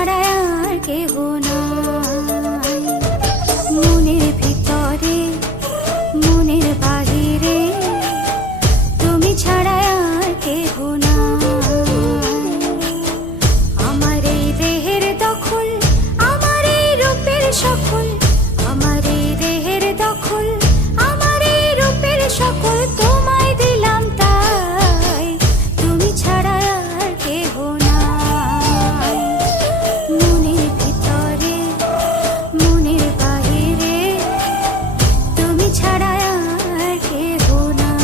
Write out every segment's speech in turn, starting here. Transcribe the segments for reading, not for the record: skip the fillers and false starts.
ছাড়া আর কেহ নাই। মনের ভিতরে মনের বাহিরে তুমি ছাড়া আর কেহ নাই। আমার এই দেহের দখল, আমার এই রূপের সকল, আমার এই দেহের দখল, আমার এই রূপের সকল তোমায় দিলাম তাই, তুমি ছাড়া আর কেহ নাই। মনের ভিতরে মনের বাহিরে তুমি ছাড়া আর কেহ নাই।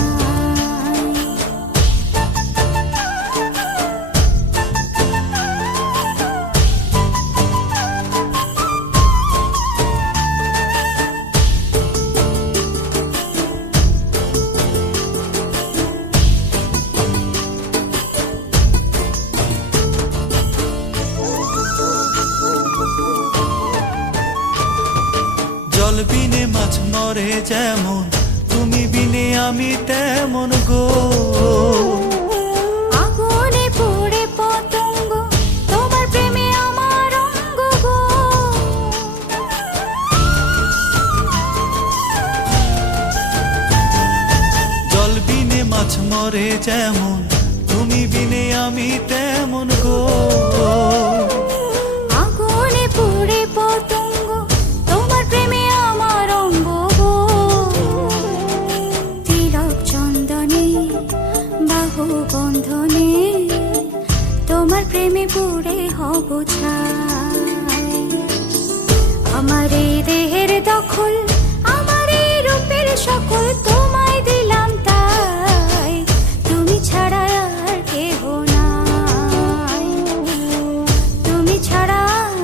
জল বিনে মাছ মরে যেমন, তুমি বিনে আমি তেমন গো। আগুনে পুড়ে পতঙ্গ, তোমার প্রেমে আমার অঙ্গ গো। জল বিনে মাছ মরে যেমন, তুমি বিনে আমি তেমন গো। আগুনে পুড়ে পতঙ্গ, তোমার প্রেমে আমার অঙ্গ গো। তিলক চন্দনে বাহু বন্ধনে তোমার প্রেমে পুড়ে হব ছাই। আমার এই দেহের দখল, আমার এই রূপের সকল তোমায় দিলাম তাই, তুমি ছাড়া আর কেহ নাই, তুমি ছাড়া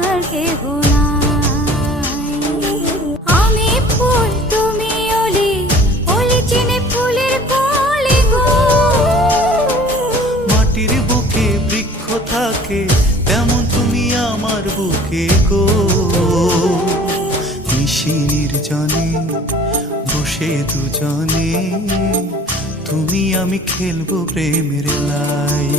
আর কেহ নাই। আমি ফুল তুমি অলি, অলি চিনে ফুলের কলি গো। মাটির বুকে বৃক্ষ থাকে তেমন তুমি আমার বুকে গো। নিশি নির্জনে বসে দুজনে তুমি আমি খেলবো প্রেমের লাই।